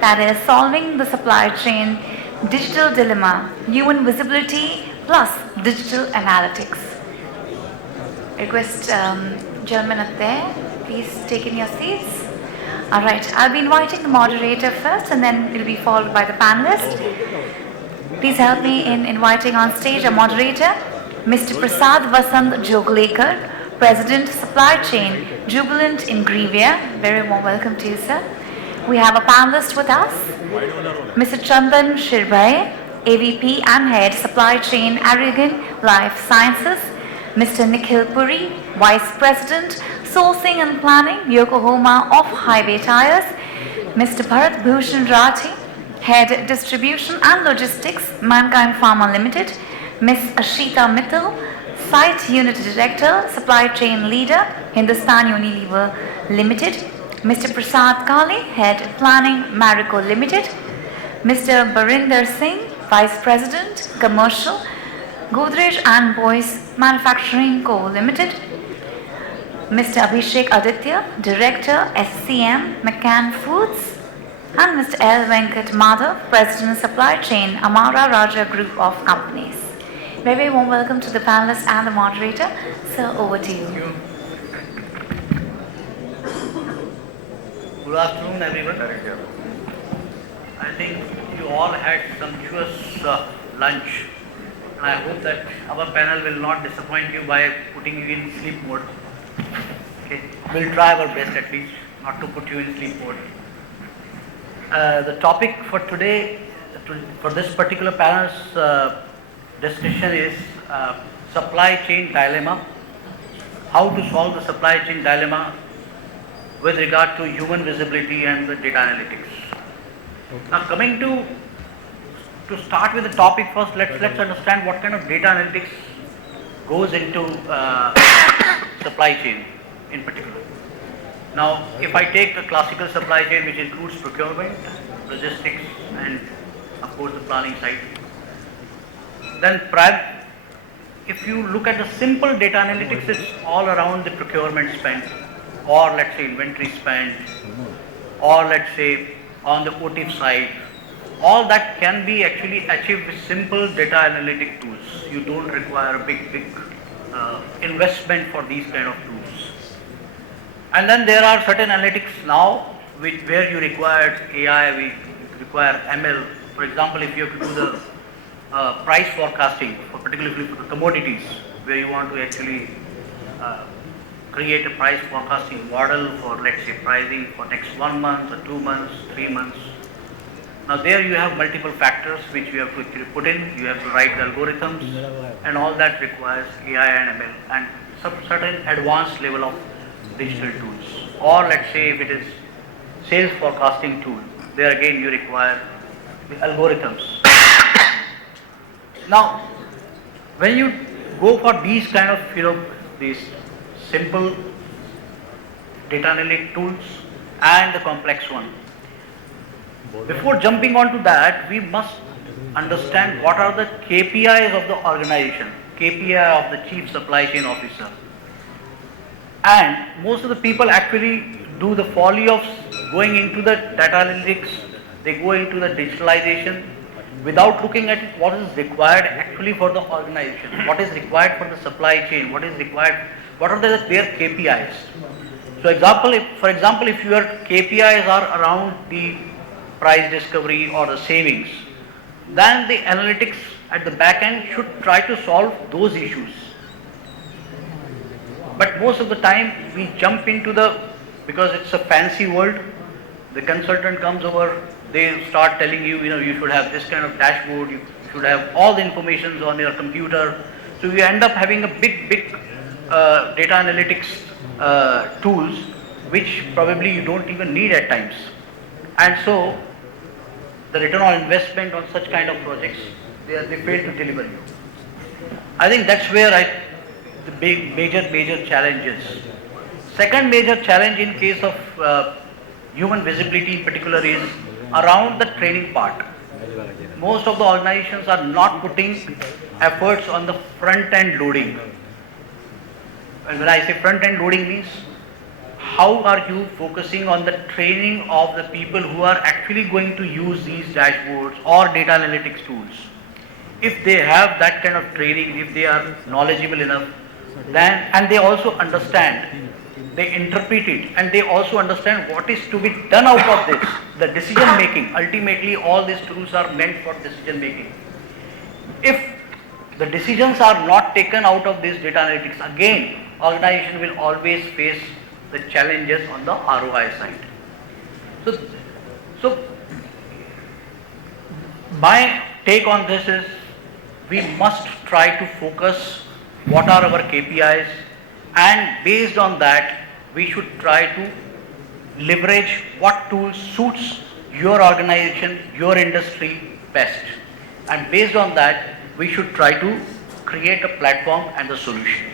that is solving the supply chain digital dilemma, human visibility plus digital analytics. Request gentlemen up there, please take in your seats. Alright, I'll be inviting the moderator first and then it'll be followed by the panelists. Please help me in inviting on stage a moderator, Mr. Prasad Vasant Joglekar, President Supply Chain, Jubilant Ingrevia. Very warm welcome to you, sir. We have a panelist with us, Mr. Chandan Shirbhayye, AVP and Head Supply Chain, Aragen Life Sciences, Mr. Nikhil Puri, Vice President, Sourcing and Planning, Yokohama Off-Highway Tires, Mr. Bharat Bhushan Rathi, Head Distribution and Logistics, McCain Pharma Limited, Ms. Ashita Mittal, Site Unit Director, Supply Chain Leader, Hindustan Unilever Limited, Mr. Prasad, Kale, Head Planning, Marico Limited, Mr. Barinder Singh, Vice President, Commercial, Godrej and Boyce Manufacturing Co. Limited, Mr. Abhishek Aditya, Director, SCM, McCain Foods, and Mr. L. Venkat Madhav, President Supply Chain, Amara Raja Group of Companies. Very warm welcome to the panelists and the moderator. Sir, over to you. Thank you. Good afternoon, everyone. I think you all had sumptuous lunch, and I hope that our panel will not disappoint you by putting you in sleep mode. Okay, we'll try our best at least not to put you in sleep mode. The topic for today, for this particular panel's discussion is supply chain dilemma, how to solve the supply chain dilemma with regard to human visibility and the data analytics. Okay. Now coming to start with the topic first, let's understand what kind of data analytics goes into supply chain in particular. Now if I take the classical supply chain, which includes procurement, logistics and of course the planning side, then if you look at the simple data analytics, it's all around the procurement spend, or let's say inventory spend, or let's say on the OTIF side. All that can be actually achieved with simple data analytic tools. You don't require a big investment for these kind of tools. And then there are certain analytics now where you require AI, we require ML. For example, if you have to do the price forecasting, particularly for the commodities, where you want to actually create a price forecasting model for, let's say, pricing for next 1 month or 2 months, 3 months. Now there you have multiple factors which you have to actually put in, you have to write the algorithms, and all that requires AI and ML and some certain advanced level of digital tools. Or let's say if it is sales forecasting tool, there again you require the algorithms. Now, when you go for these kind of, these simple data analytic tools and the complex one, before jumping on to that, we must understand what are the KPIs of the organization, KPI of the Chief Supply Chain Officer. And most of the people actually do the folly of going into the data analytics, they go into the digitalization, without looking at what is required actually for the organization, what is required for the supply chain, what is required, what are their KPIs. So for example, if your KPIs are around the price discovery or the savings, then the analytics at the back end should try to solve those issues. But most of the time we jump into because it's a fancy world, the consultant comes over, they start telling you, you should have this kind of dashboard, you should have all the information on your computer. So you end up having a big data analytics tools which probably you don't even need at times. And so the return on investment on such kind of projects, they fail to deliver you. I think that's where the big major challenge is. Second major challenge in case of human visibility in particular is around the training part. Most of the organizations are not putting efforts on the front end loading. And when I say front end loading means how are you focusing on the training of the people who are actually going to use these dashboards or data analytics tools? If they have that kind of training, if they are knowledgeable enough, then, and they also understand, they interpret it, and they also understand what is to be done out of this, the decision making. Ultimately, all these tools are meant for decision making. If the decisions are not taken out of this data analytics, again, organization will always face the challenges on the ROI side. So my take on this is, we must try to focus what are our KPIs, and based on that we should try to leverage what tool suits your organization, your industry best, and based on that we should try to create a platform and a solution.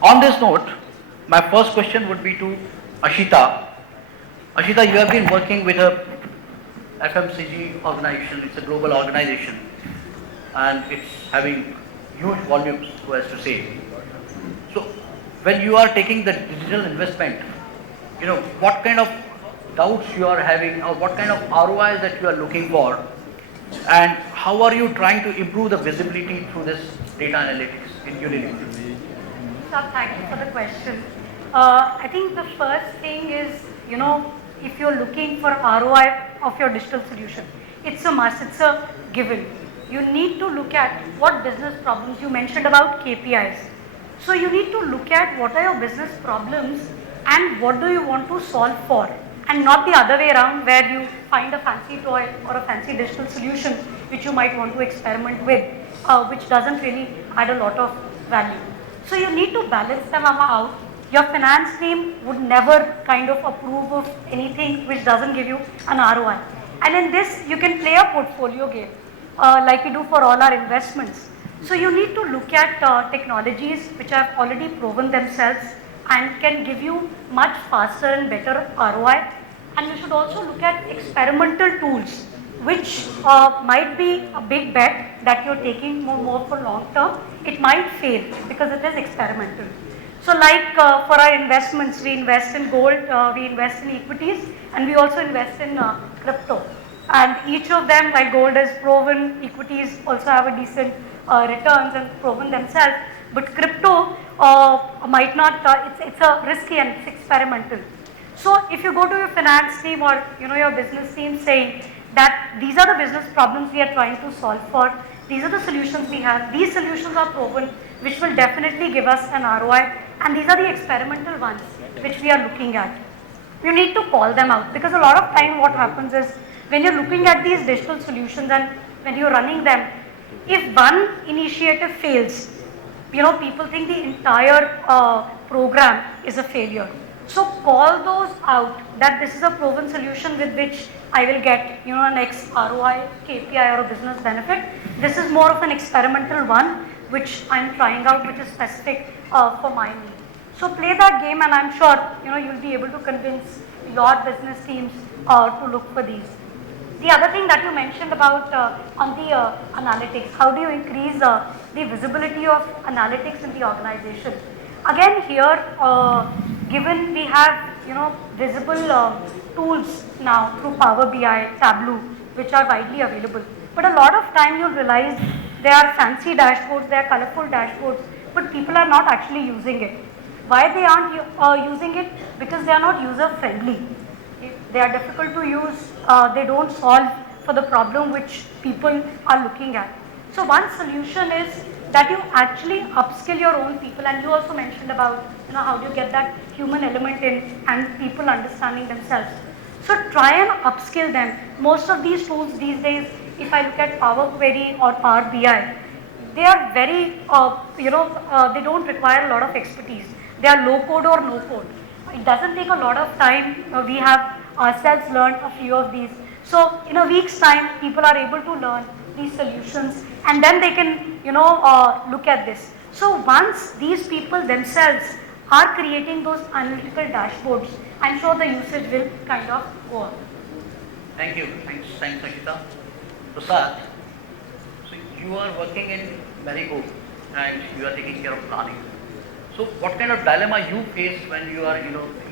On this note, my first question would be to Ashita. Ashita, you have been working with a FMCG organization, it's a global organization, and it's having huge volumes, so as to say. So when you are taking the digital investment, what kind of doubts you are having, or what kind of ROIs that you are looking for, and how are you trying to improve the visibility through this data analytics in Unilever? Thank you for the question. I think the first thing is, if you're looking for ROI of your digital solution, it's a must, it's a given. You need to look at what business problems, you mentioned about KPIs. So you need to look at what are your business problems and what do you want to solve for, and not the other way around where you find a fancy toy or a fancy digital solution which you might want to experiment with, which doesn't really add a lot of value. So you need to balance them out. Your finance team would never kind of approve of anything which doesn't give you an ROI. And in this, you can play a portfolio game, like we do for all our investments. So you need to look at technologies which have already proven themselves and can give you much faster and better ROI. And you should also look at experimental tools, which might be a big bet that you're taking more for long term. It might fail because it is experimental. So like for our investments, we invest in gold, we invest in equities, and we also invest in crypto. And each of them, like gold is proven, equities also have a decent returns and proven themselves, but crypto might not, it's a risky and it's experimental. So if you go to your finance team or your business team saying that these are the business problems we are trying to solve for, these are the solutions we have, these solutions are proven, which will definitely give us an ROI, and these are the experimental ones which we are looking at. You need to call them out, because a lot of time what happens is when you're looking at these digital solutions and when you're running them, if one initiative fails, people think the entire program is a failure. So call those out that this is a proven solution with which I will get an X ROI, KPI or a business benefit. This is more of an experimental one which I'm trying out, which is specific for my need. So play that game, and I'm sure you'll be able to convince your business teams to look for these. The other thing that you mentioned about on the analytics, how do you increase the visibility of analytics in the organization? Again here, given we have visible tools now through Power BI, Tableau, which are widely available. But a lot of time you'll realize they are fancy dashboards, they are colorful dashboards, but people are not actually using it. Why they aren't using it? Because they are not user friendly. They are difficult to use, they don't solve for the problem which people are looking at. So one solution is that you actually upskill your own people, and you also mentioned about how do you get that human element in and people understanding themselves. So try and upskill them. Most of these tools these days, if I look at Power Query or Power BI, they are very, they don't require a lot of expertise. They are low code or no code. It doesn't take a lot of time. We have ourselves learned a few of these. So in a week's time, people are able to learn these solutions, and then they can, look at this. So once these people themselves are creating those analytical dashboards, I'm sure the usage will kind of go up. Thank you. Thanks, Ashita. Prasad, so you are working in Marico and you are taking care of planning. So So what kind of dilemma you face when you are,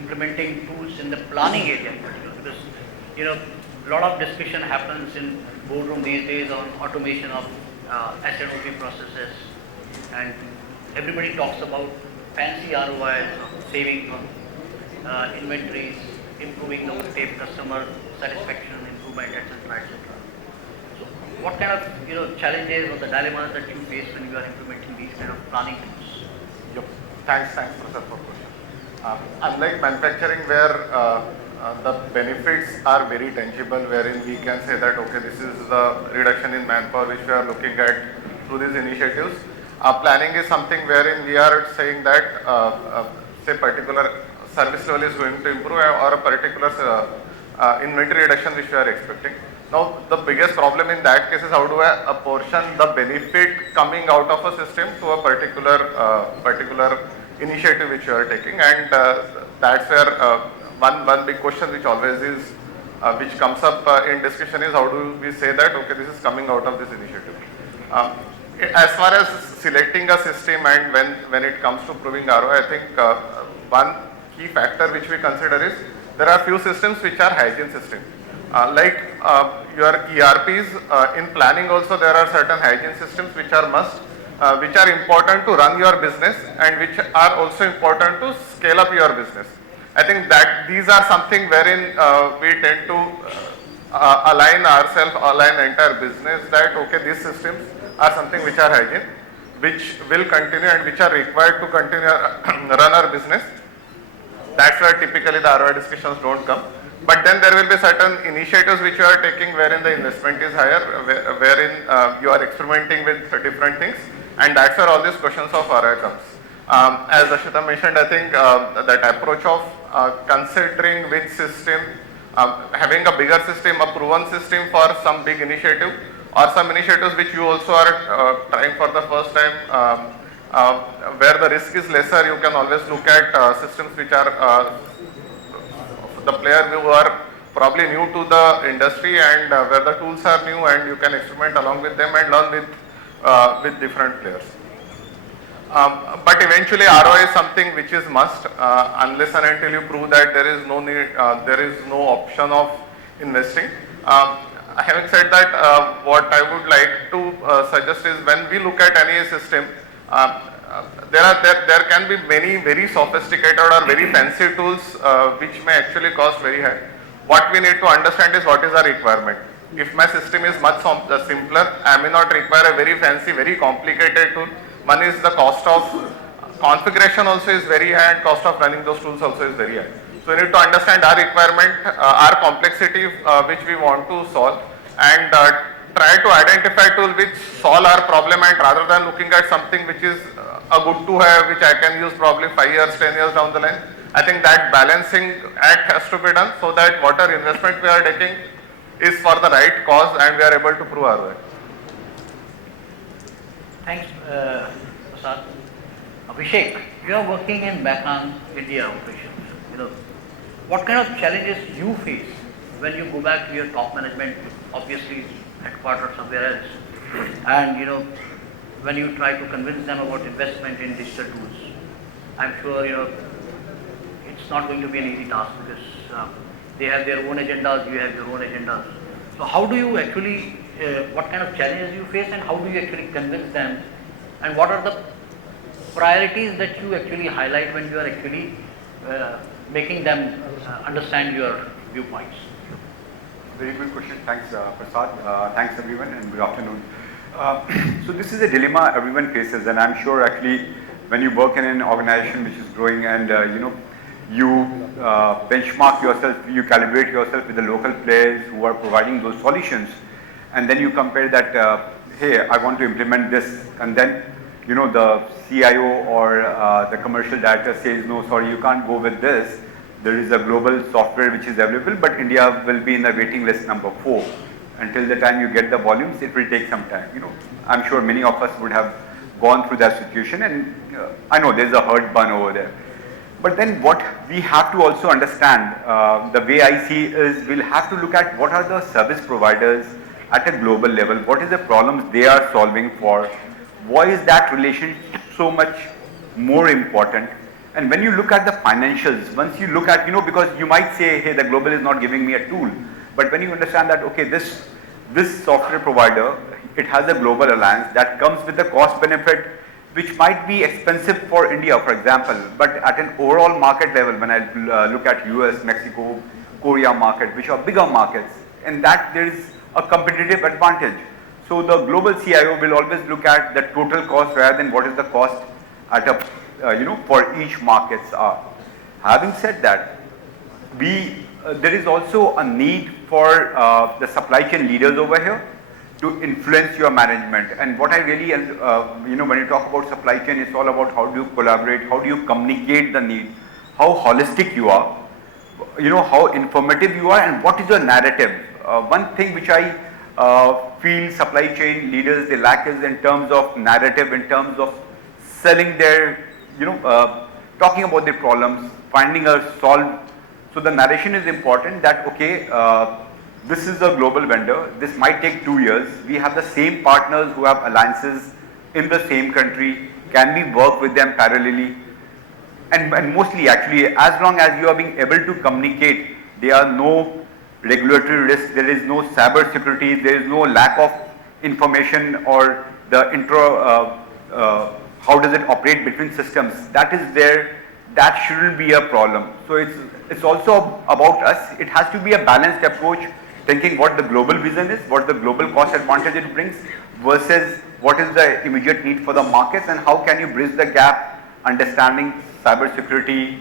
implementing tools in the planning area in particular? Because, a lot of discussion happens in boardroom these days on automation of S&OP processes, and everybody talks about fancy ROIs, saving on inventories, improving the customer satisfaction, improvement, etc., etc. So, what kind of challenges or the dilemmas that you face when you are implementing these kind of planning tools? Yep. Thanks, Prasad, for question. Unlike manufacturing, where the benefits are very tangible, wherein we can say that okay, this is the reduction in manpower which we are looking at through these initiatives. Planning is something wherein we are saying that say particular service level is going to improve or a particular inventory reduction which we are expecting. Now the biggest problem in that case is how do I apportion the benefit coming out of a system to a particular initiative which you are taking, and that's where one big question which always is which comes up in discussion is how do we say that okay, this is coming out of this initiative. As far as selecting a system and when it comes to proving ROI, I think one key factor which we consider is there are few systems which are hygiene systems. Like your ERPs, in planning also there are certain hygiene systems which are must, which are important to run your business and which are also important to scale up your business. I think that these are something wherein we tend to align ourselves, align the entire business that okay, these systems are something which are hygiene, which will continue and which are required to continue run our business. That's where typically the ROI discussions don't come. But then there will be certain initiatives which you are taking wherein the investment is higher, wherein you are experimenting with different things, and that's where all these questions of ROI comes. As Ashita mentioned, I think that approach of considering which system, having a bigger system, a proven system for some big initiative, or some initiatives which you also are trying for the first time, where the risk is lesser, you can always look at systems which are the player who are probably new to the industry and where the tools are new, and you can experiment along with them and learn with different players. But eventually ROI is something which is must, unless and until you prove that there is no need, there is no option of investing. Having said that, what I would like to suggest is when we look at any system, there can be many very sophisticated or very fancy tools which may actually cost very high. What we need to understand is what is our requirement. If my system is much simpler, I may not require a very fancy, very complicated tool. One is the cost of configuration also is very high, and cost of running those tools also is very high. So we need to understand our requirement, our complexity which we want to solve, and try to identify tool which solve our problem, and rather than looking at something which is a good to have which I can use probably 5 years, 10 years down the line. I think that balancing act has to be done so that whatever investment we are taking is for the right cause and we are able to prove our way. Thanks, Prasad. Abhishek, you are working in McCain India operations. What kind of challenges you face when you go back to your top management, obviously headquartered somewhere else, and when you try to convince them about investment in digital tools? I'm sure it's not going to be an easy task because they have their own agendas, you have your own agendas. So how do you actually, what kind of challenges you face, and how do you actually convince them, and what are the priorities that you actually highlight when you are actually making them understand your viewpoints? Very good question. Thanks, Prasad. Thanks everyone, and good afternoon. So this is a dilemma everyone faces, and I'm sure actually when you work in an organization which is growing and you benchmark yourself, you calibrate yourself with the local players who are providing those solutions, and then you compare that, hey, I want to implement this, and then the CIO or the commercial director says, no, sorry, you can't go with this. There is a global software which is available, but India will be in the waiting list number 4. Until the time you get the volumes, it will take some time. I'm sure many of us would have gone through that situation, and I know there's a hurt bun over there. But then what we have to also understand, the way I see is we'll have to look at what are the service providers at a global level, what is the problems they are solving for, why is that relation so much more important. And when you look at the financials, once you look at, because you might say, hey, the global is not giving me a tool. But when you understand that, okay, this software provider, it has a global alliance that comes with a cost benefit, which might be expensive for India, for example, but at an overall market level, when I look at US, Mexico, Korea market, which are bigger markets, and that there is a competitive advantage. So the global CIO will always look at the total cost rather than what is the cost at a, for each markets are. Having said that, there is also a need for the supply chain leaders over here to influence your management. And what I really, when you talk about supply chain, it's all about how do you collaborate, how do you communicate the need, how holistic you are, how informative you are, and what is your narrative. One thing which I feel supply chain leaders, they lack is in terms of narrative, in terms of selling their, talking about their problems, finding a solve. So the narration is important that, okay, this is a global vendor, this might take 2 years, we have the same partners who have alliances in the same country, can we work with them parallelly? And mostly actually, as long as you are being able to communicate, there are no regulatory risks, there is no cyber security, there is no lack of information or the how does it operate between systems, that is there, that shouldn't be a problem. So it's also about us, it has to be a balanced approach, thinking what the global vision is, what the global cost advantage it brings versus what is the immediate need for the markets and how can you bridge the gap, understanding cyber security,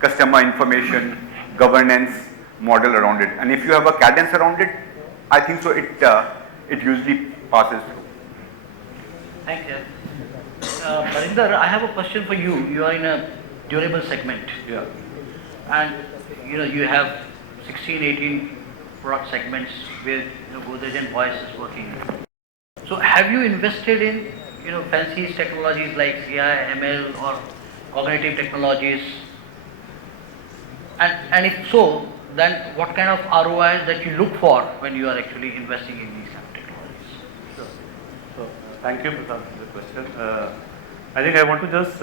customer information, governance model around it. And if you have a cadence around it, I think so it usually passes through. Thank you. Barinder, I have a question for you. You are in a durable segment. Yeah. And you have 16, 18 product segments where Godrej and Boyce is working. So have you invested in fancy technologies like AI, ML or cognitive technologies? And if so, then what kind of ROIs that you look for when you are actually investing in these kind of technologies? Sure. So thank you, Prasad, for the question. I think I want to just,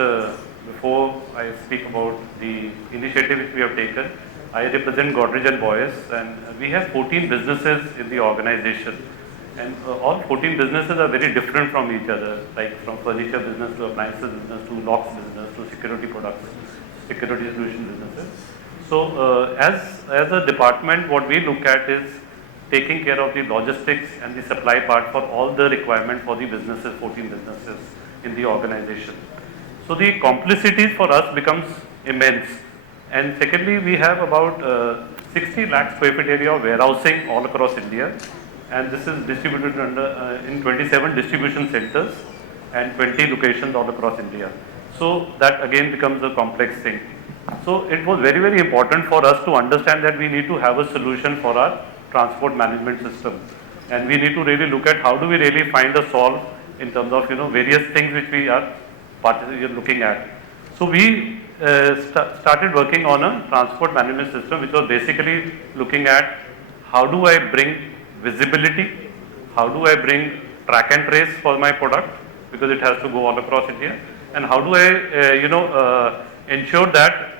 before I speak about the initiative which we have taken, I represent Godrej and Boyce, and we have 14 businesses in the organization. And all 14 businesses are very different from each other, like from furniture business to appliances business to locks business to security products, security solution businesses. So as a department, what we look at is taking care of the logistics and the supply part for all the requirement for the businesses, 14 businesses in the organization. So the complexity for us becomes immense. And secondly, we have about 60 lakh square feet area of warehousing all across India. And this is distributed in 27 distribution centers and 20 locations all across India. So that again becomes a complex thing. So it was very, very important for us to understand that we need to have a solution for our transport management system. And we need to really look at how do we really find a solve in terms of various things which we are looking at. So we started working on a transport management system which was basically looking at how do I bring visibility, how do I bring track and trace for my product because it has to go all across India, and how do I ensure that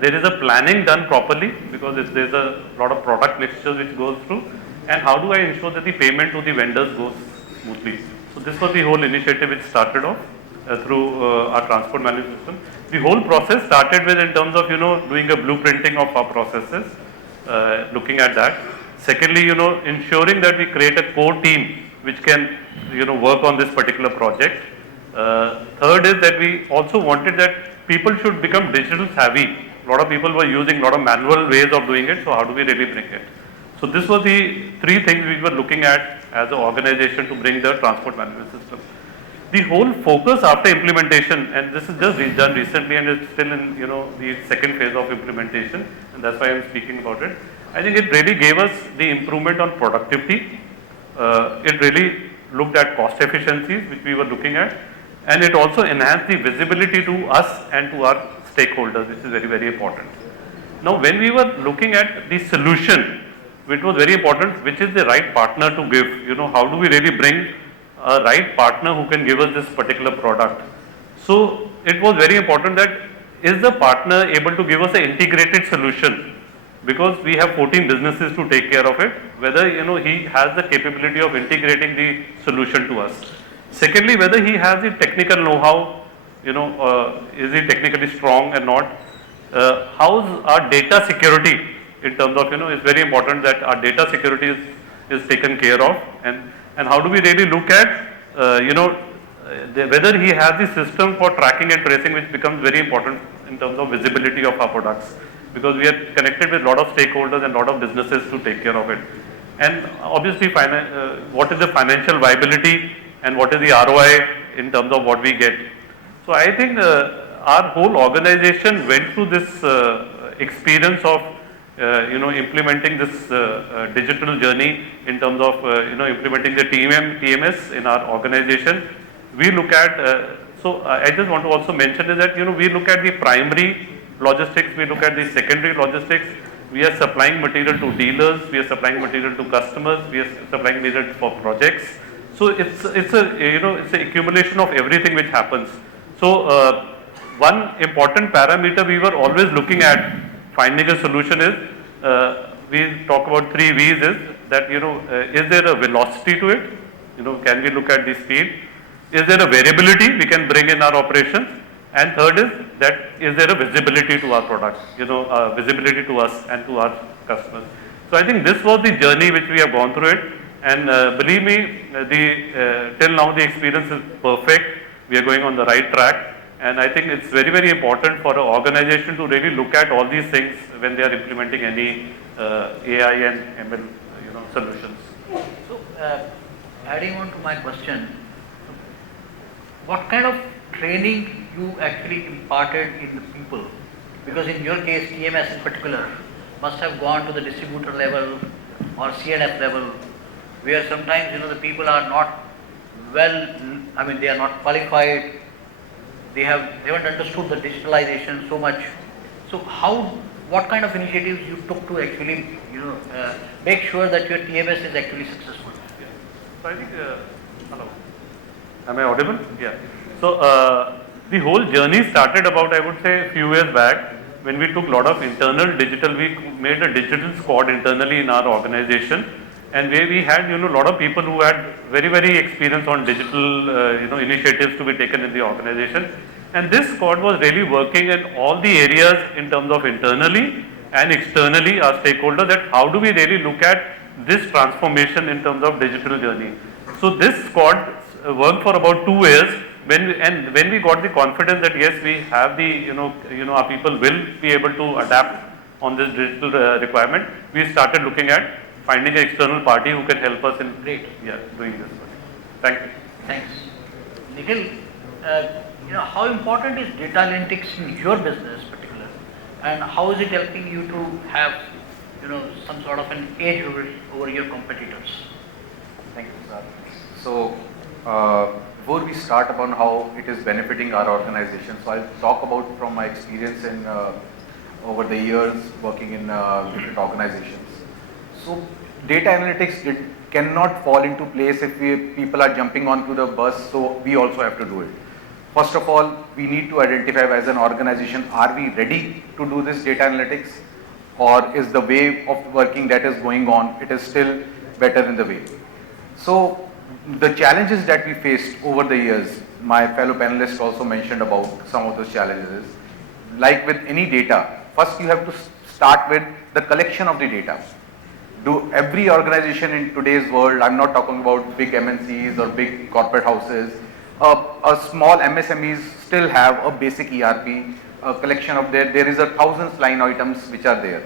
there is a planning done properly because there's a lot of product mixtures which goes through, and how do I ensure that the payment to the vendors goes smoothly. So this was the whole initiative which started off through our transport management system. The whole process started with in terms of doing a blueprinting of our processes, looking at that. Secondly, ensuring that we create a core team which can work on this particular project. Third is that we also wanted that people should become digital savvy. A lot of people were using a lot of manual ways of doing it, so how do we really bring it? So this was the three things we were looking at as an organization to bring the transport management system. The whole focus after implementation, and this is just done recently and it's still in the second phase of implementation, and that's why I'm speaking about it. I think it really gave us the improvement on productivity. It really looked at cost efficiencies which we were looking at, and it also enhanced the visibility to us and to our stakeholders, which is very, very important. Now when we were looking at the solution, it was very important which is the right partner to give, how do we really bring a right partner who can give us this particular product. So it was very important that is the partner able to give us an integrated solution, because we have 14 businesses to take care of it, whether he has the capability of integrating the solution to us. Secondly, whether he has the technical know-how, is he technically strong and not. How's our data security in terms of, it's very important that our data security is taken care of, and how do we really look at, whether he has the system for tracking and tracing, which becomes very important in terms of visibility of our products, because we are connected with a lot of stakeholders and a lot of businesses to take care of it. And obviously, what is the financial viability and what is the ROI in terms of what we get. So I think our whole organization went through this experience of implementing this digital journey in terms of implementing the TMS in our organization. We look at, so I just want to also mention is that we look at the primary logistics, we look at the secondary logistics. We are supplying material to dealers, we are supplying material to customers, we are supplying material for projects. So it's an accumulation of everything which happens. So one important parameter we were always looking at finding a solution is, we talk about 3 V's, is that is there a velocity to it? Can we look at the speed? Is there a variability we can bring in our operations? And third is that is there a visibility to our products, visibility to us and to our customers. So I think this was the journey which we have gone through it, and believe me, till now the experience is perfect. We are going on the right track, and I think it's very, very important for an organization to really look at all these things when they are implementing any AI and ML solutions. So adding on to my question, what kind of training you actually imparted in the people? Because in your case, TMS in particular must have gone to the distributor level or CNF level, where sometimes the people are not they are not qualified, they haven't understood the digitalization so much. So what kind of initiatives you took to actually make sure that your TMS is actually successful? Yeah. So I think, hello, am I audible? Yeah. So the whole journey started about, I would say, a few years back, when we took a lot of internal digital, we made a digital squad internally in our organization, and where we had a lot of people who had very, very experience on digital initiatives to be taken in the organization. And this squad was really working in all the areas in terms of internally and externally our stakeholders, that how do we really look at this transformation in terms of digital journey. So this squad worked for about 2 years, when we got the confidence that yes, we have the our people will be able to adapt on this digital requirement, we started looking at finding an external party who can help us in doing this. Thank you. Thanks. Nikhil, how important is data analytics in your business particular, and how is it helping you to have some sort of an edge over your competitors? Thank you, sir. So before we start upon how it is benefiting our organization, so I'll talk about from my experience in over the years working in different organizations. So data analytics cannot fall into place if people are jumping onto the bus, so we also have to do it. First of all, we need to identify as an organization, are we ready to do this data analytics, or is the way of working that is going on, it is still better in the way. So the challenges that we faced over the years, my fellow panelists also mentioned about some of those challenges. Like with any data, first you have to start with the collection of the data. Every organization in today's world, I'm not talking about big MNCs or big corporate houses, a small MSMEs still have a basic ERP, a collection of there is 1,000 line items which are there.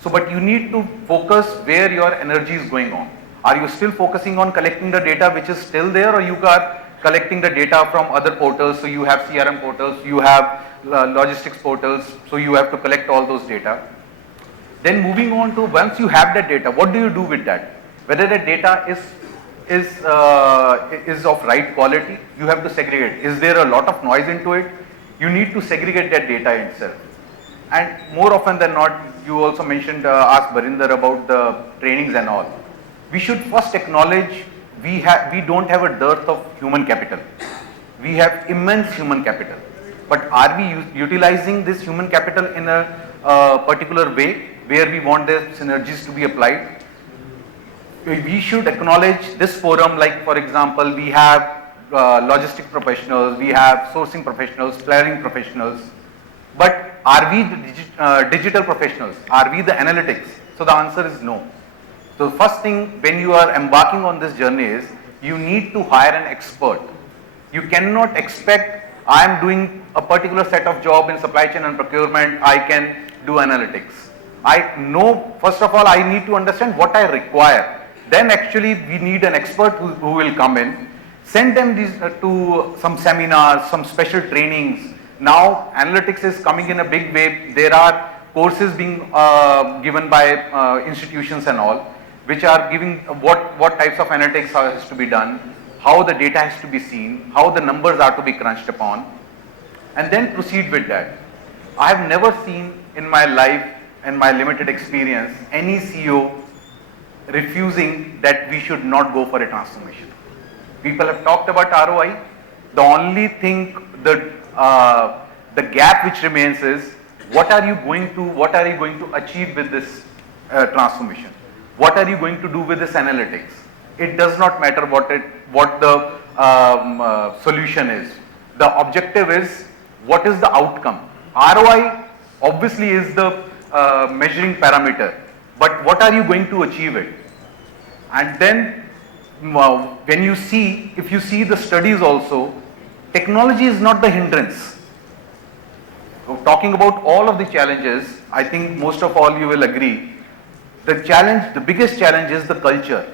So, but you need to focus where your energy is going on. Are you still focusing on collecting the data which is still there, or you are collecting the data from other portals? So you have CRM portals, you have logistics portals, so you have to collect all those data. Then moving on to, once you have that data, what do you do with that? Whether the data is of right quality, you have to segregate. Is there a lot of noise into it? You need to segregate that data itself. And more often than not, you also mentioned, asked Barinder about the trainings and all. We should first acknowledge we don't have a dearth of human capital. We have immense human capital. but are we utilizing this human capital in a particular way where we want the synergies to be applied? We should acknowledge this forum, like for example, we have logistic professionals, we have sourcing professionals, planning professionals, but are we the digital professionals? Are we the analytics? So the answer is no. So the first thing when you are embarking on this journey is you need to hire an expert. You cannot expect I am doing a particular set of job in supply chain and procurement, I can do analytics. I know, first of all, I need to understand what I require. Then actually we need an expert who will come in, send them these to some seminars, some special trainings. Now analytics is coming in a big way. There are courses being given by institutions and all, which are giving what types of analytics has to be done, how the data has to be seen, how the numbers are to be crunched upon, and then proceed with that. I have never seen in my life and my limited experience any CEO refusing that we should not go for a transformation. People have talked about ROI. The only thing, the gap which remains is what are you going to achieve with this transformation? What are you going to do with this analytics? It does not matter what the solution is. The objective is what is the outcome. ROI obviously is the measuring parameter, but what are you going to achieve it? And then when you see, if you see the studies also, technology is not the hindrance. So talking about all of the challenges, I think most of all you will agree, the biggest challenge is the culture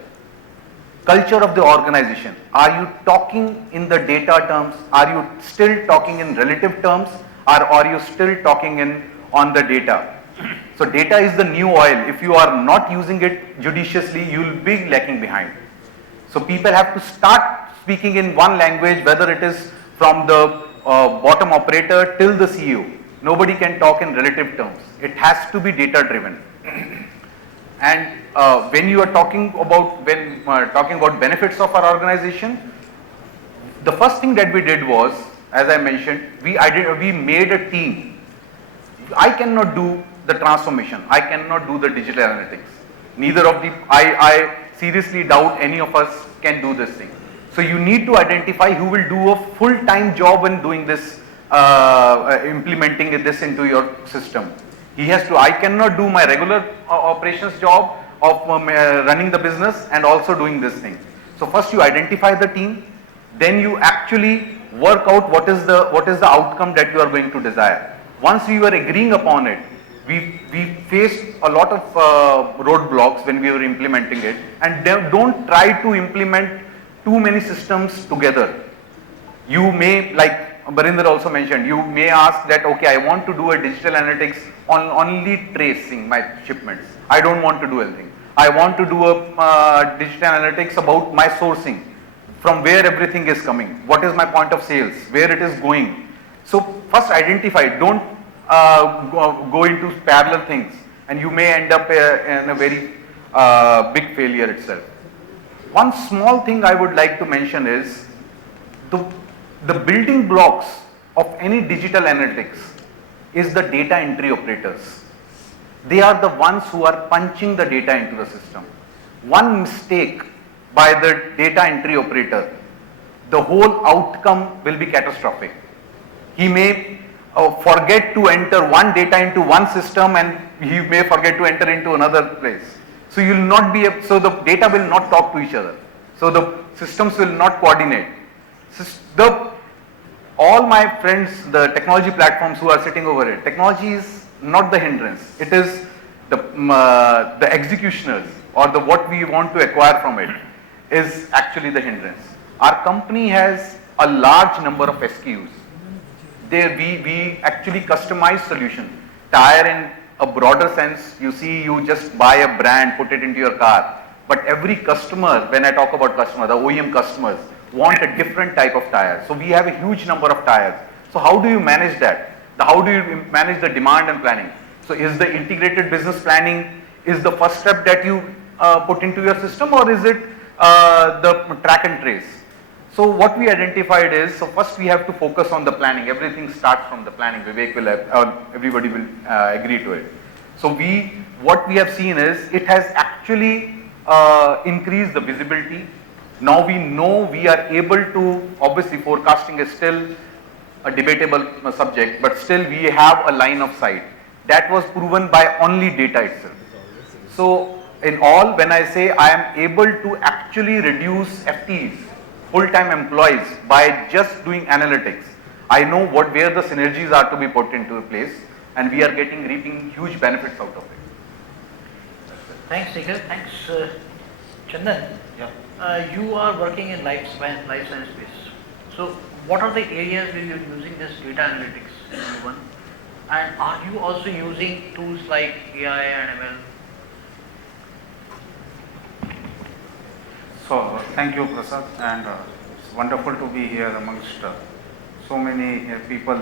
of the organization. Are you talking in the data terms? Are you still talking in relative terms, or are you still talking on the data? So data is the new oil. If you are not using it judiciously, you will be lacking behind. So people have to start speaking in one language, whether it is from the bottom operator till the CEO. Nobody can talk in relative terms. It has to be data driven. And when you are talking about benefits of our organization, the first thing that we did was, as I mentioned, we made a team. I cannot do the transformation. I cannot do the digital analytics. Neither of the, I seriously doubt any of us can do this thing. So you need to identify who will do a full-time job in doing this, implementing this into your system. He has to, I cannot do my regular operations job of running the business and also doing this thing. So first you identify the team, then you actually work out what is the outcome that you are going to desire. Once we were agreeing upon it, we faced a lot of roadblocks when we were implementing it, and don't try to implement too many systems together. You may, like Barinder also mentioned, you may ask that, okay, I want to do a digital analytics on only tracing my shipments. I don't want to do anything. I want to do a digital analytics about my sourcing, from where everything is coming, what is my point of sales, where it is going. So first identify, don't go into parallel things, and you may end up in a very big failure itself. One small thing I would like to mention is the building blocks of any digital analytics is the data entry operators. They are the ones who are punching the data into the system. One mistake by the data entry operator, the whole outcome will be catastrophic. He may forget to enter one data into one system, and he may forget to enter into another place. So you will not be, so the data will not talk to each other. So the systems will not coordinate. All my friends, the technology platforms who are sitting over it, technology is not the hindrance. It is the executioners, or the what we want to acquire from it is actually the hindrance. Our company has a large number of SKUs. There we actually customize solution. Tire in a broader sense, you see, you just buy a brand, put it into your car. But every customer, when I talk about customer, the OEM customers want a different type of tire. So we have a huge number of tires. So how do you manage that? How do you manage the demand and planning? So is the integrated business planning is the first step that you put into your system, or is it the track and trace? So what we identified is, so first we have to focus on the planning. Everything starts from the planning. Vivek will, everybody will agree to it. So what we have seen is, it has actually increased the visibility. Now we know we are able to, obviously forecasting is still a debatable subject, but still we have a line of sight. That was proven by only data itself. So in all, when I say I am able to actually reduce FTEs, full-time employees, by just doing analytics, I know where the synergies are to be put into place, and we are reaping huge benefits out of it. Thanks, Nikhil. Thanks, Chandan. Yeah. You are working in life science space. So what are the areas where you are using this data analytics in one? And are you also using tools like AI and ML? So thank you, Prasad, and it's wonderful to be here amongst so many people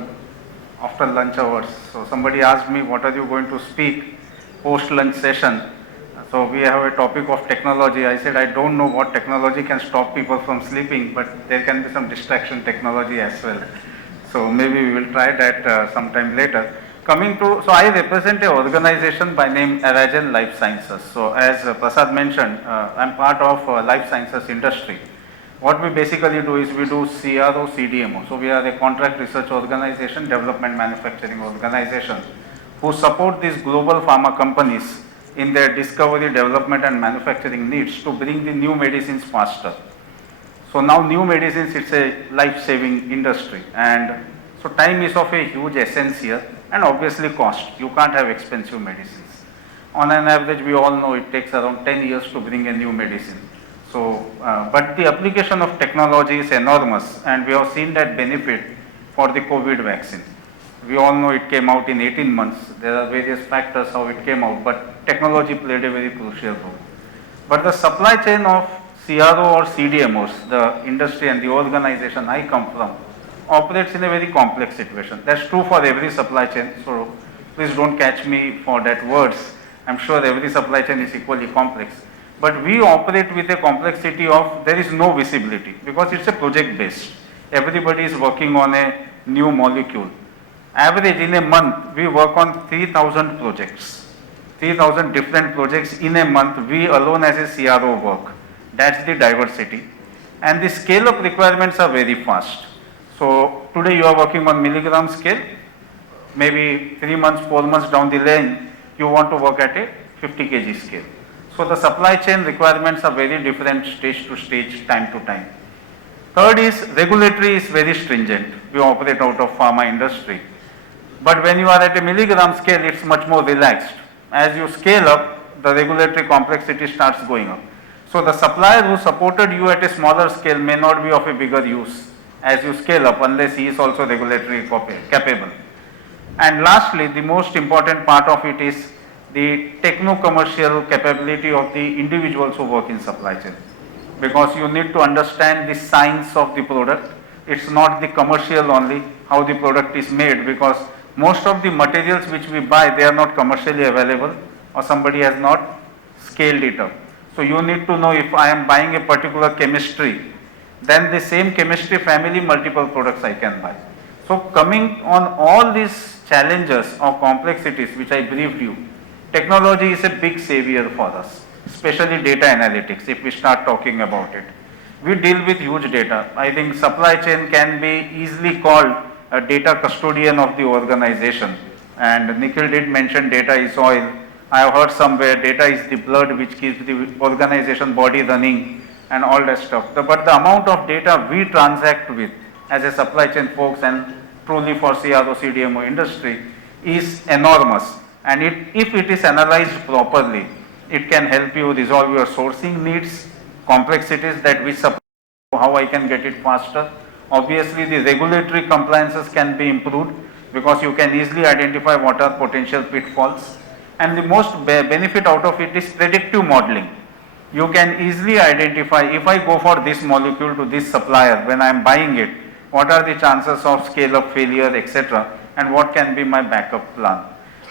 after lunch hours. So somebody asked me, what are you going to speak post lunch session? So we have a topic of technology. I said, I don't know what technology can stop people from sleeping, but there can be some distraction technology as well. So maybe we will try that sometime later. So I represent an organization by name Aragen Life Sciences. So as Prasad mentioned, I'm part of life sciences industry. What we basically do is we do CRO, CDMO. So we are a contract research organization, development manufacturing organization, who support these global pharma companies in their discovery, development and manufacturing needs to bring the new medicines faster. So now new medicines, it's a life-saving industry, and so time is of a huge essence here, and obviously cost. You can't have expensive medicines. On an average, we all know it takes around 10 years to bring a new medicine. So, but the application of technology is enormous, and we have seen that benefit for the COVID vaccine. We all know it came out in 18 months. There are various factors how it came out, but technology played a very crucial role. But the supply chain of CRO or CDMOs, the industry and the organization I come from, operates in a very complex situation. That's true for every supply chain, so please don't catch me for that words. I'm sure every supply chain is equally complex. But we operate with a complexity of, there is no visibility because it's a project based. Everybody is working on a new molecule. Average in a month, we work on 3,000 projects. 3,000 different projects in a month, we alone as a CRO work. That's the diversity. And the scale up requirements are very fast. So today you are working on milligram scale, maybe 3 months, 4 months down the lane, you want to work at a 50 kg scale. So the supply chain requirements are very different stage to stage, time to time. Third is regulatory is very stringent. We operate out of pharma industry. But when you are at a milligram scale, it's much more relaxed. As you scale up, the regulatory complexity starts going up. So the supplier who supported you at a smaller scale may not be of a bigger use as you scale up unless he is also regulatory capable. And lastly, the most important part of it is the techno-commercial capability of the individuals who work in supply chain. Because you need to understand the science of the product. It's not the commercial only, how the product is made, because most of the materials which we buy, they are not commercially available or somebody has not scaled it up. So you need to know if I am buying a particular chemistry, then the same chemistry family, multiple products I can buy. So coming on all these challenges or complexities which I briefed you, technology is a big savior for us, especially data analytics if we start talking about it. We deal with huge data. I think supply chain can be easily called a data custodian of the organization. And Nikhil did mention data is oil. I have heard somewhere data is the blood which keeps the organization body running and all that stuff. But the amount of data we transact with as a supply chain folks and truly for CRO CDMO industry is enormous. And if it is analyzed properly, it can help you resolve your sourcing needs, complexities that we supply, how I can get it faster. Obviously, the regulatory compliances can be improved because you can easily identify what are potential pitfalls. And the most benefit out of it is predictive modeling. You can easily identify if I go for this molecule to this supplier when I am buying it, what are the chances of scale up failure, etc., and what can be my backup plan.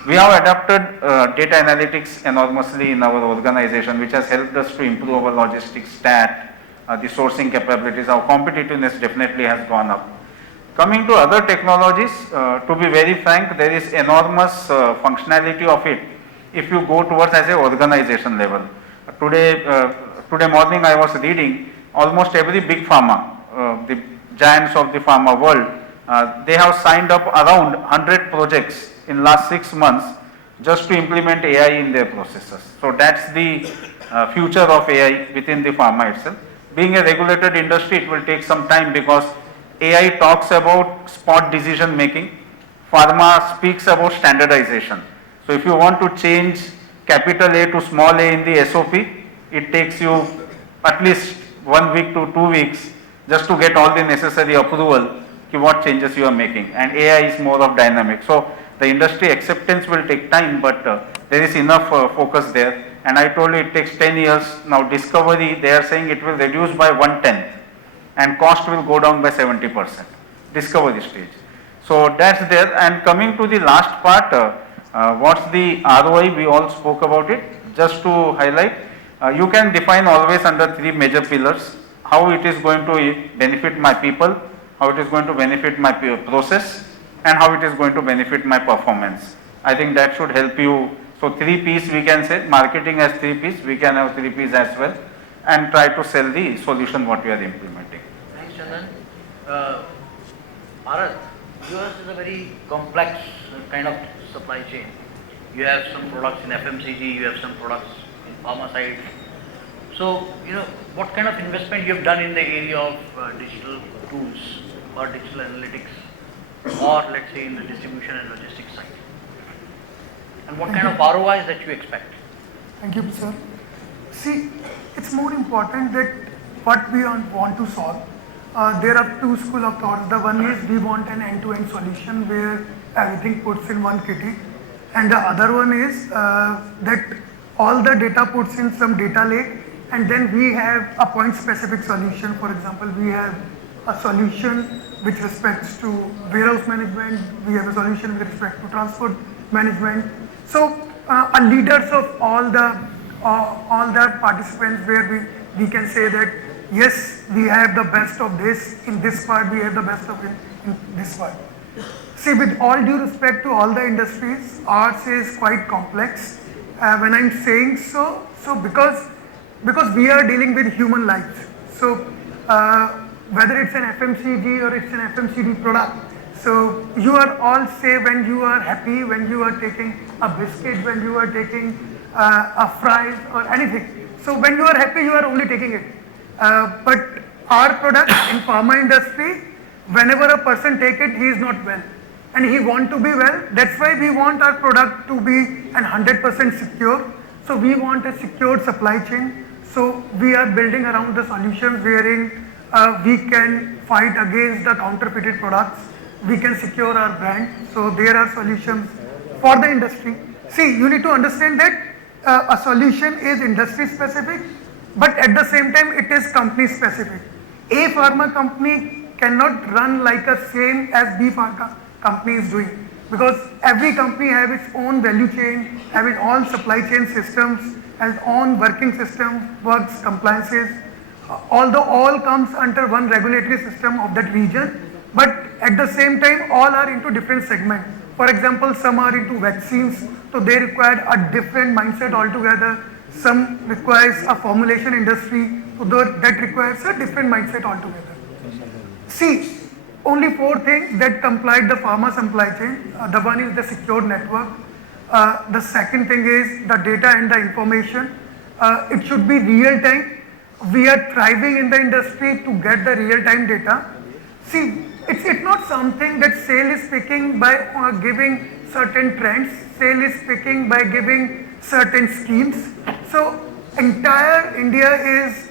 We have adopted data analytics enormously in our organization, which has helped us to improve our logistics stat, the sourcing capabilities, our competitiveness definitely has gone up. Coming to other technologies, to be very frank, there is enormous functionality of it if you go towards as a organization level. Today morning I was reading almost every big pharma, the giants of the pharma world, they have signed up around 100 projects in last 6 months just to implement AI in their processes. So that's the future of AI within the pharma itself. Being a regulated industry, it will take some time because AI talks about spot decision making, pharma speaks about standardization. So if you want to change capital A to small a in the SOP, it takes you at least 1 week to 2 weeks just to get all the necessary approval to what changes you are making, and AI is more of dynamic. So the industry acceptance will take time, but there is enough focus there. And I told you it takes 10 years. Now discovery, they are saying it will reduce by 1/10 and cost will go down by 70%, discovery stage. So that's there. And coming to the last part, what's the ROI, we all spoke about it. Just to highlight, you can define always under 3 major pillars, how it is going to benefit my people, how it is going to benefit my process, and how it is going to benefit my performance. I think that should help you. So 3 P's we can say, marketing has 3 P's, we can have 3 P's as well, and try to sell the solution what we are implementing. Thanks, Chandan. Bharat, yours is a very complex kind of supply chain. You have some products in FMCG, you have some products in pharma side. So, what kind of investment you have done in the area of digital tools or digital analytics, or let's say in the distribution and logistics side? And what kind of ROIs that you expect? Thank you, sir. See, it's more important that what we want to solve. There are 2 schools of thought. The one is we want an end-to-end solution where everything puts in one kitty, and the other one is that all the data puts in some data lake, and then we have a point-specific solution. For example, we have a solution with respects to warehouse management, we have a solution with respect to transport management. So leaders of all the participants, where we can say that yes, we have the best of this in this part, we have the best of it in this part. See, with all due respect to all the industries, ours is quite complex. When I'm saying so because we are dealing with human lives. So whether it's an FMCG or it's an FMCG product, so you are all say when you are happy, when you are taking a biscuit, when you are taking a fries or anything. So when you are happy, you are only taking it. But our product in pharma industry, whenever a person take it, he is not well, and he want to be well. That's why we want our product to be 100% secure. So we want a secured supply chain. So we are building around the solutions wherein we can fight against the counterfeited products. We can secure our brand. So there are solutions for the industry. See, you need to understand that a solution is industry specific, but at the same time it is company specific. A pharma company cannot run like a same as B pharma company is doing, because every company has its own value chain, have its own supply chain systems, has own working system, works, compliances, although all comes under one regulatory system of that region, but at the same time all are into different segments. For example, some are into vaccines, so they require a different mindset altogether. Some requires a formulation industry, so that requires a different mindset altogether. See, only 4 things that comply the pharma supply chain. The one is the secured network. The second thing is the data and the information. It should be real time. We are thriving in the industry to get the real time data. See, it's not something that sale is picking by giving certain trends. Sale is picking by giving certain schemes. So entire India is,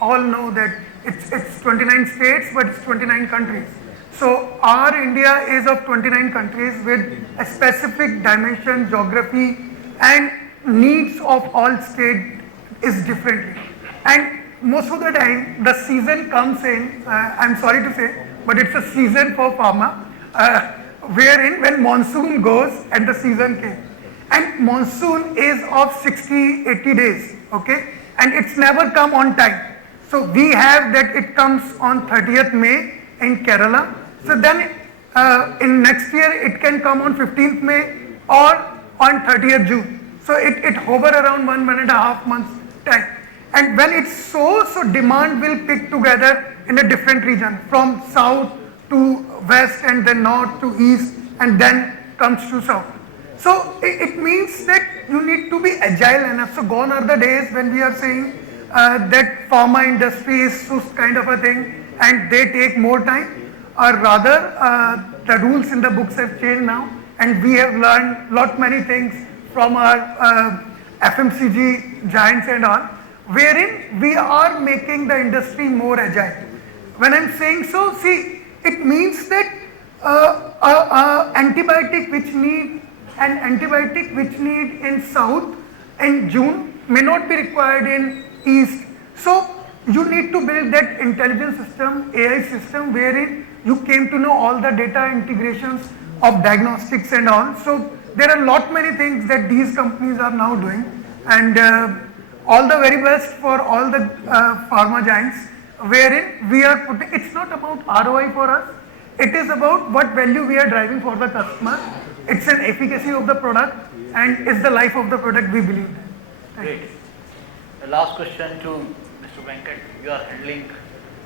all know that it's 29 states, but it's 29 countries. So our India is of 29 countries with a specific dimension, geography, and needs of all states is differently. And most of the time, the season comes in, I'm sorry to say, but it's a season for pharma, wherein when monsoon goes and the season came. And monsoon is of 60, 80 days, okay? And it's never come on time. So we have that it comes on 30th May in Kerala. So then in next year it can come on 15th May or on 30th June. So it hover around 1.5 months time. And when it's so demand will pick together in a different region from south to west and then north to east and then comes to south. So it means that you need to be agile enough. So gone are the days when we are saying that pharma industry is kind of a thing and they take more time, or rather the rules in the books have changed now and we have learned many things from our FMCG giants and all, wherein we are making the industry more agile. When I'm saying so, see, it means that antibiotic which need in south in June may not be required in east. So you need to build that intelligence system, AI system, wherein you came to know all the data integrations of diagnostics and all. So there are many things that these companies are now doing, and all the very best for all the pharma giants, wherein we are putting, it's not about ROI for us, it is about what value we are driving for the customer. It's an efficacy of the product and it's the life of the product we believe in. Great. The last question to Mr. Venkat. You are handling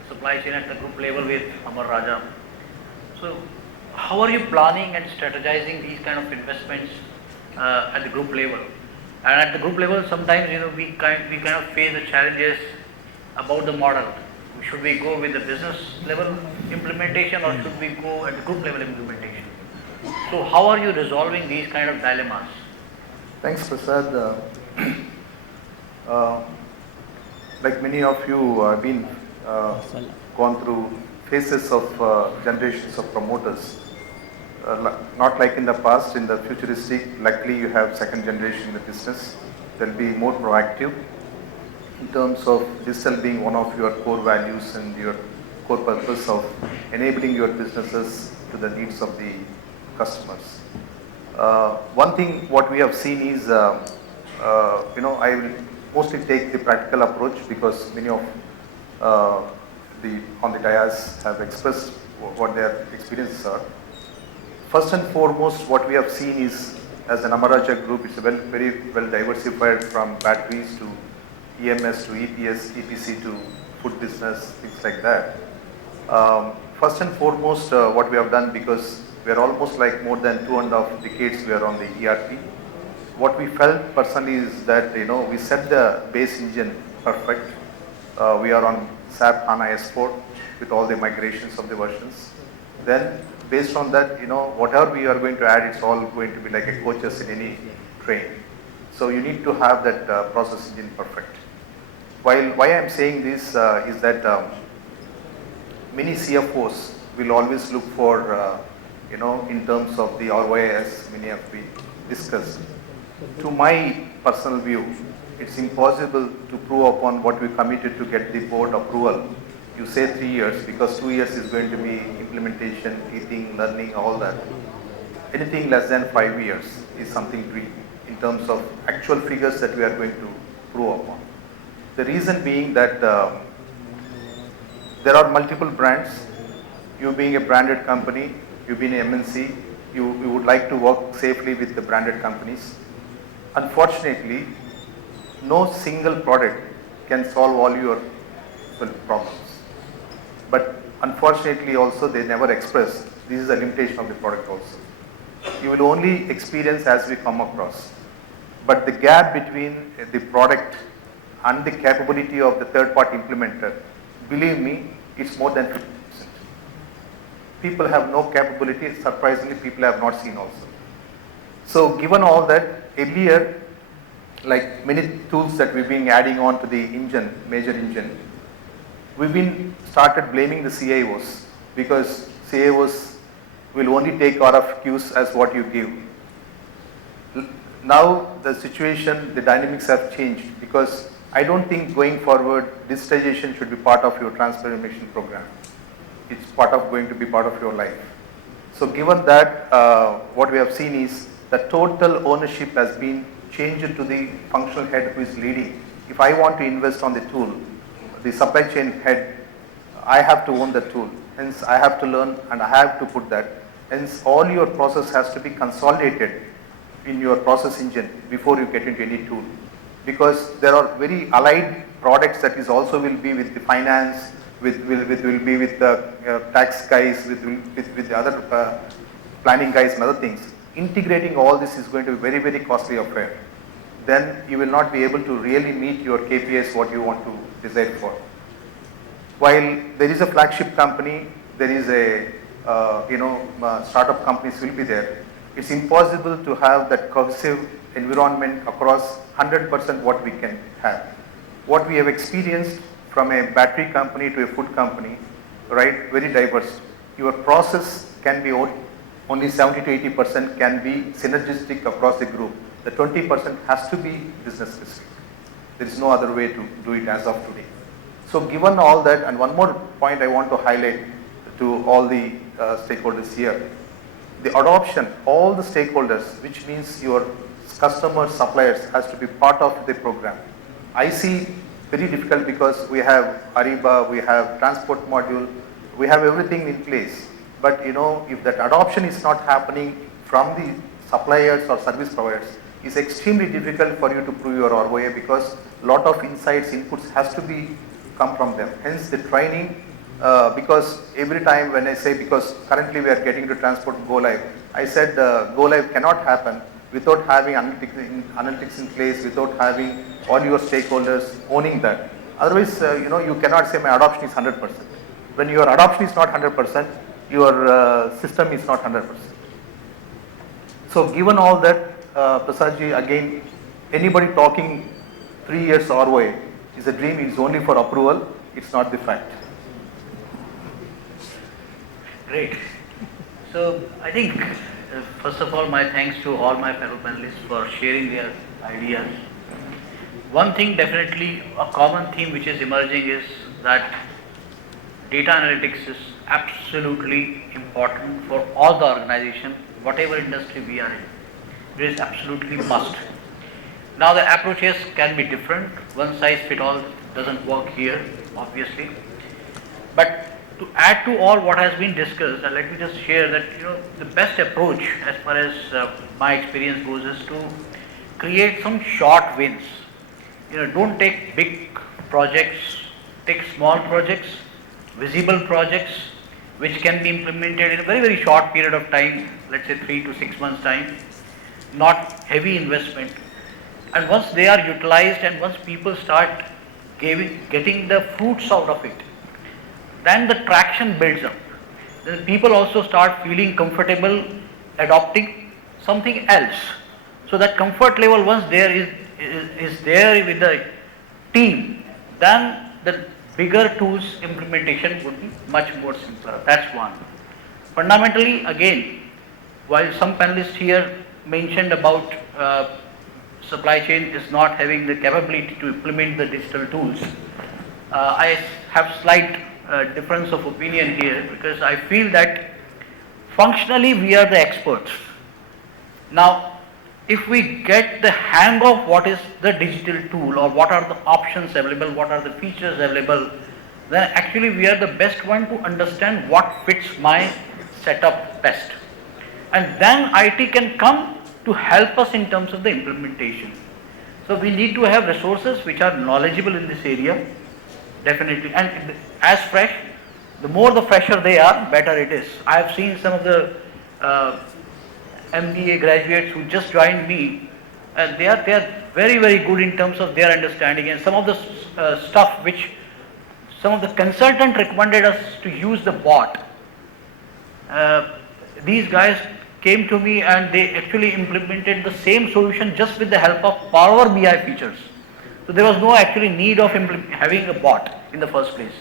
supply chain at the group level with Amar Raja. So how are you planning and strategizing these kind of investments at the group level? And at the group level, sometimes we kind of face the challenges about the model. Should we go with the business level implementation or should we go at the group level implementation? So how are you resolving these kind of dilemmas? Thanks, Prasad. Like many of you have been gone through phases of generations of promoters. Not like in the past, in the futuristic, luckily you have second generation in the business. They'll be more proactive in terms of digital being one of your core values and your core purpose of enabling your businesses to the needs of the customers. One thing what we have seen is, I will mostly take the practical approach because many of on the dais have expressed what their experiences are. First and foremost, what we have seen is, as an Amaraja group, it's very well diversified from batteries to EMS to EPS, EPC to food business, things like that. First and foremost, what we have done, because we are almost like more than 2.5 decades we are on the ERP. What we felt personally is that, we set the base engine perfect. We are on SAP HANA S4 with all the migrations of the versions. Then based on that, whatever we are going to add, it's all going to be like a coaches in any train. So you need to have that process engine perfect. Why I'm saying this is that many CFOs will always look for, in terms of the ROI, as many have been discussed. To my personal view, it's impossible to prove upon what we committed to get the board approval. You say 3 years because 2 years is going to be implementation, teaching, learning, all that. Anything less than 5 years is something dream in terms of actual figures that we are going to prove upon. The reason being that there are multiple brands. You being a branded company, you being an MNC, you would like to work safely with the branded companies. Unfortunately, no single product can solve all your problems. But unfortunately also they never express this is a limitation of the product also. You will only experience as we come across. But the gap between the product and the capability of the third party implementer, believe me, it's more than 50%. People have no capability, surprisingly people have not seen also. So given all that, earlier, like many tools that we've been adding on to the engine, major engine, we've been started blaming the CIOs because CIOs will only take RFQs as what you give. Now the situation, the dynamics have changed because I don't think going forward digitization should be part of your transformation program. It's going to be part of your life. So given that, what we have seen is the total ownership has been changed to the functional head who is leading. If I want to invest on the tool, the supply chain head, I have to own the tool. Hence, I have to learn and I have to put that. Hence, all your process has to be consolidated in your process engine before you get into any tool. Because there are very allied products that is also will be with the finance, will be with the tax guys, with the other planning guys and other things. Integrating all this is going to be very, very costly affair. Then you will not be able to really meet your KPIs what you want to decide for. While there is a flagship company, there is a startup companies will be there. It's impossible to have that cohesive environment across 100% what we can have. What we have experienced from a battery company to a food company, right, very diverse. Your process can be only 70 to 80% can be synergistic across the group. The 20% has to be business specific. There is no other way to do it as of today. So given all that, and one more point I want to highlight to all the stakeholders here, the adoption, all the stakeholders, which means your customers, suppliers has to be part of the program. I see very difficult because we have Ariba, we have transport module, we have everything in place. But if that adoption is not happening from the suppliers or service providers, it's extremely difficult for you to prove your ROI because lot of insights, inputs has to be come from them. Hence the training, because every time when I say, because currently we are getting to transport go live, I said go live cannot happen without having analytics in place, without having all your stakeholders owning that. Otherwise, you cannot say my adoption is 100%. When your adoption is not 100%, your system is not 100%. So given all that, Prasadji, again, anybody talking 3 years ROI is a dream, it's only for approval, it's not the fact. Great. So I think, first of all, my thanks to all my fellow panelists for sharing their ideas. One thing definitely, a common theme which is emerging is that data analytics is absolutely important for all the organization, whatever industry we are in. It is absolutely must. Now the approaches can be different. One size fit all doesn't work here, obviously. But to add to all what has been discussed, let me just share that the best approach as far as my experience goes is to create some short wins. Don't take big projects, take small projects, visible projects which can be implemented in a very, very short period of time, let's say 3 to 6 months time, not heavy investment. And once they are utilized and once people start getting the fruits out of it, then the traction builds up. Then people also start feeling comfortable adopting something else. So that comfort level, once there is there with the team, then the bigger tools implementation would be much more simpler. That's one. Fundamentally, again, while some panelists here mentioned about supply chain is not having the capability to implement the digital tools, I have slight difference of opinion here because I feel that functionally we are the experts. Now, if we get the hang of what is the digital tool or what are the options available, what are the features available, then actually we are the best one to understand what fits my setup best. And then IT can come to help us in terms of the implementation. So we need to have resources which are knowledgeable in this area, definitely, and as fresh, the more the fresher they are, better it is. I have seen some of the MBA graduates who just joined me, and they are very, very good in terms of their understanding, and some of the stuff which some of the consultant recommended us to use the bot. These guys came to me and they actually implemented the same solution just with the help of Power BI features. So there was no actually need of having a bot in the first place.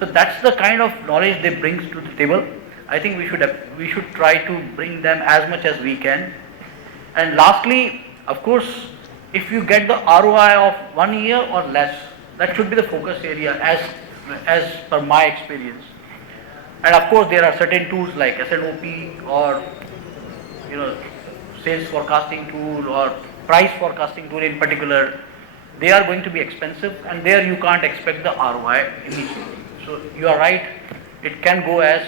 So that's the kind of knowledge they bring to the table. I think we should try to bring them as much as we can. And lastly, of course, if you get the ROI of 1 year or less, that should be the focus area as per my experience. And of course, there are certain tools like SNOP or sales forecasting tool or price forecasting tool in particular. they are going to be expensive, and there you can't expect the ROI immediately. So you are right, it can go as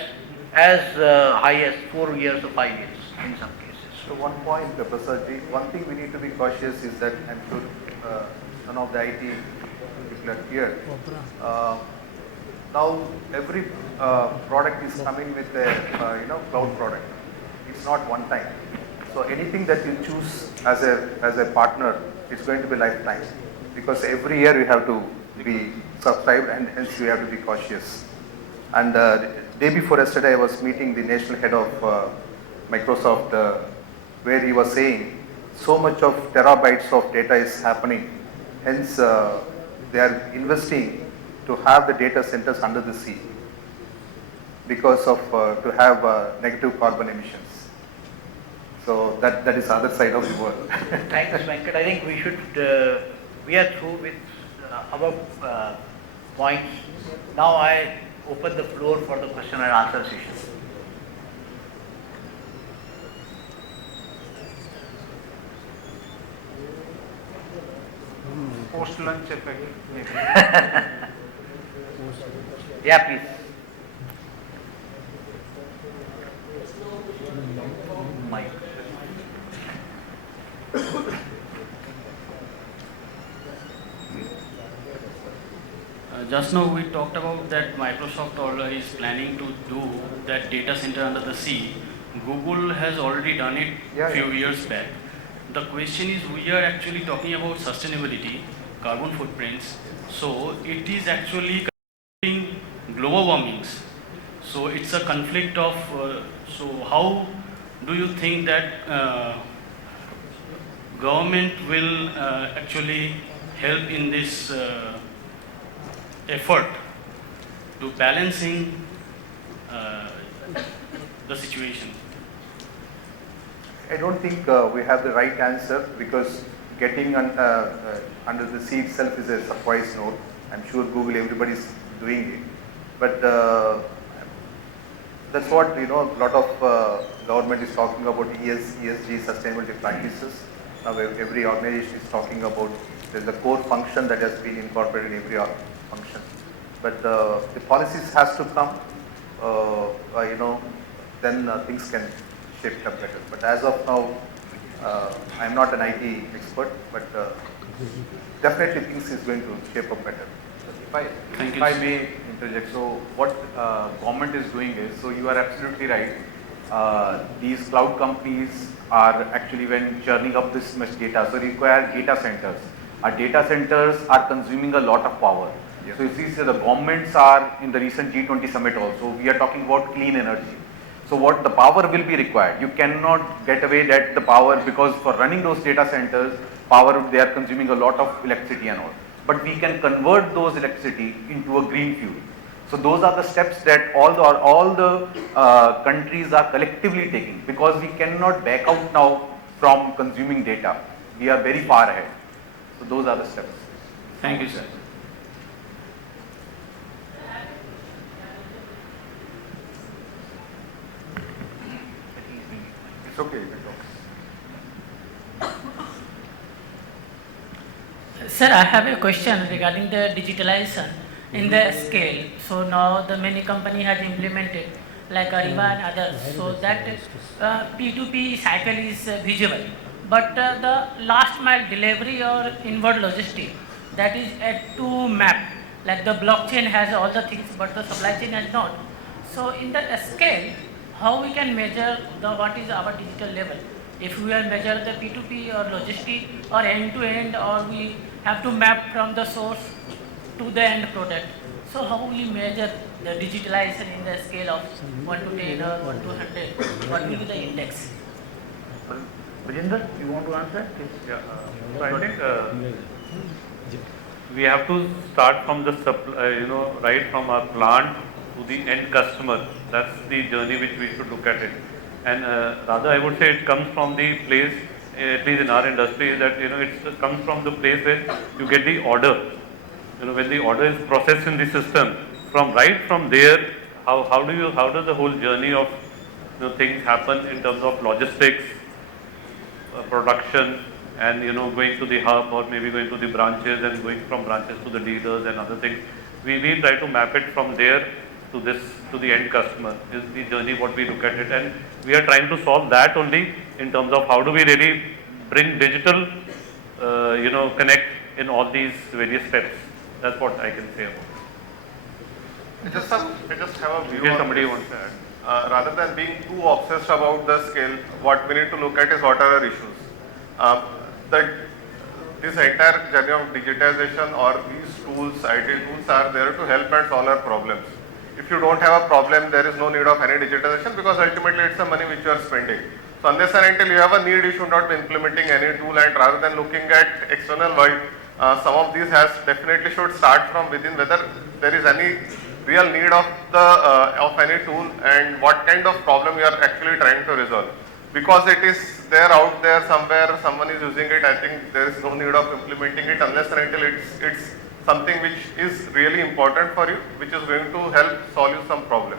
high as 4 years or 5 years in some cases. So one point, Prasad, one thing we need to be cautious is that I'm sure none of the IT people are here. Now every product is coming with a cloud product. It's not one time. So anything that you choose as a partner, it's going to be lifetime, because every year you have to be subscribed, and hence you have to be cautious. And day before yesterday, I was meeting the national head of Microsoft, where he was saying so much of terabytes of data is happening. Hence, they are investing to have the data centers under the sea because of to have negative carbon emissions. So that is the other side of the world. Thanks, Venkat. I think we should, we are through with our points. Now I open the floor for the question and answer session. Post-lunch effect. Yeah, please. Mike. Just now we talked about that Microsoft is planning to do that data center under the sea. Google has already done it few years back. The question is, we are actually talking about sustainability, carbon footprints. So it is actually conflicting global warmings. So it's a conflict of, so how do you think that government will actually help in this effort to balancing the situation? I don't think we have the right answer, because getting under the sea itself is a surprise note. I'm sure Google, everybody is doing it. But that's what, a lot of government is talking about, ESG, sustainability practices. Now every organization is talking about, there's a core function that has been incorporated in every function. But the policies has to come, then things can shape up better. But as of now, I'm not an IT expert, but definitely things is going to shape up better. If I may interject, so what government is doing is, so you are absolutely right, these cloud companies are actually, when churning up this much data, so require data centers. Our data centers are consuming a lot of power. Yes. So you see, the governments are in the recent G20 summit also, we are talking about clean energy. So what the power will be required, you cannot get away that the power, because for running those data centers, power, they are consuming a lot of electricity and all. But we can convert those electricity into a green fuel. So those are the steps that all the countries are collectively taking, because we cannot back out now from consuming data. We are very far ahead. So those are the steps. Thank you, sir. It's okay. Sir, I have a question regarding the digitalization in the scale. So now the many company has implemented like Ariba and others, so that P2P cycle is visible. But the last mile delivery or inward logistics, that is yet to map. Like the blockchain has all the things, but the supply chain has not. So in the scale, how we can measure what is our digital level? If we will measure the P2P or logistic or end to end, or we have to map from the source to the end product. So how we measure the digitalization in the scale of 1 to 10 or 1 to 100? What will be the index? Barinder, you want to answer? Yeah. So I think we have to start from the supply, right from our plant to the end customer. That's the journey which we should look at it. And rather, I would say it comes from the place, at least in our industry, that it comes from the place where you get the order. When the order is processed in the system, from there, how does the whole journey of things happen in terms of logistics, production, and going to the hub or maybe going to the branches and going from branches to the dealers and other things. We try to map it from there to the end customer is the journey what we look at it, and we are trying to solve that only in terms of how do we really bring digital connect in all these various steps. That's what I can say about it. I just have a view Okay, on somebody this. wants to add. Rather than being too obsessed about the scale, what we need to look at is what are our issues. This entire journey of digitization or these tools, IT tools are there to help and solve our problems. If you don't have a problem, there is no need of any digitization because ultimately it's the money which you are spending. So unless and until you have a need, you should not be implementing any tool, and rather than looking at external world, some of these has definitely should start from within, whether there is any real need of any tool and what kind of problem you are actually trying to resolve. Because it is there out there somewhere, someone is using it, I think there is no need of implementing it unless and until it's something which is really important for you, which is going to help solve you some problem.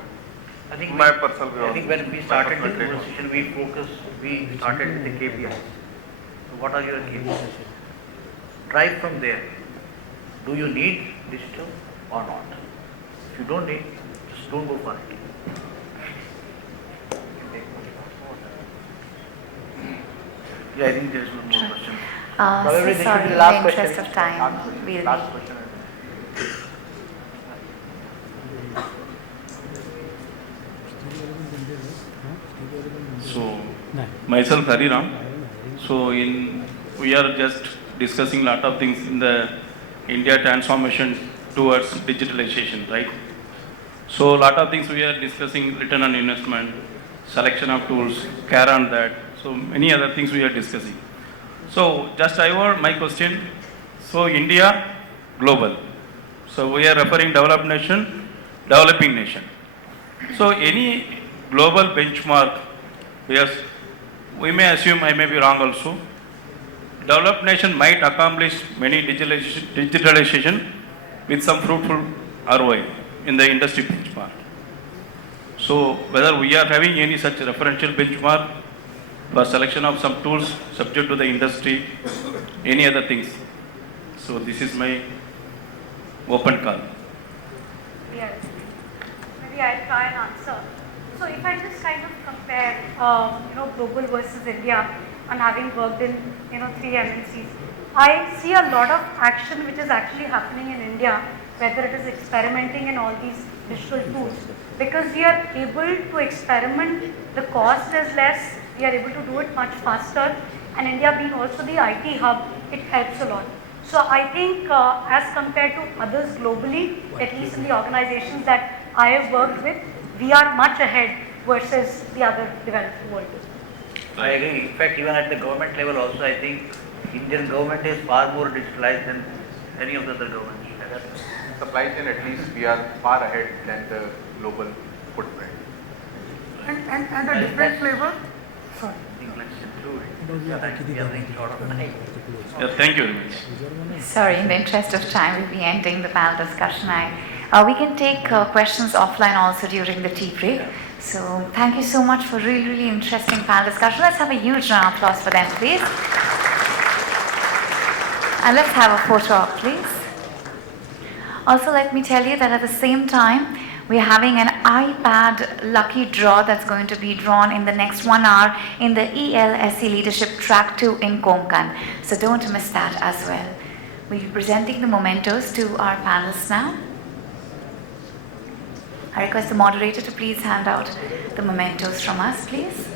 I think my personal view. I think when we started this conversation, we started with the KPIs. So what are your KPIs? Drive from there. Do you need digital or not? If you don't need, just don't go for it. Yeah, I think there is one more question. So sorry, in the interest of time, we'll Last question. So, myself Hariram. So, we are just discussing lot of things in the India transformation towards digitalization, right? So, lot of things we are discussing, return on investment, selection of tools, care on that. So, many other things we are discussing. So, just I want my question. So, India, global. So, we are referring developed nation, developing nation. So, any global benchmark, yes, we may assume, I may be wrong also, developed nation might accomplish many digitalization with some fruitful ROI in the industry benchmark. So, whether we are having any such referential benchmark for selection of some tools subject to the industry, any other things. So, this is my open call. Yes. Maybe I'll try and answer. So if I just kind of compare, global versus India, and having worked in, 3 MNCs, I see a lot of action which is actually happening in India, whether it is experimenting in all these digital tools, because we are able to experiment, the cost is less, we are able to do it much faster, and India being also the IT hub, it helps a lot. So I think as compared to others globally, at least in the organizations that I have worked with, we are much ahead versus the other developed world. I agree. In fact, even at the government level also, I think Indian government is far more digitalized than any of the other governments. Supply chain, at least we are far ahead than the global footprint. And a different flavor. Sorry. Yeah, thank you very much. Sorry, in the interest of time, we'll be ending the panel discussion. We can take questions offline also during the tea break. So thank you so much for really, really interesting panel discussion. Let's have a huge round of applause for them, please. And let's have a photo op, please. Also, let me tell you that at the same time, we're having an iPad lucky draw that's going to be drawn in the next 1 hour in the ELSC Leadership Track 2 in Konkan. So don't miss that as well. We'll be presenting the mementos to our panelists now. I request the moderator to please hand out the mementos from us, please.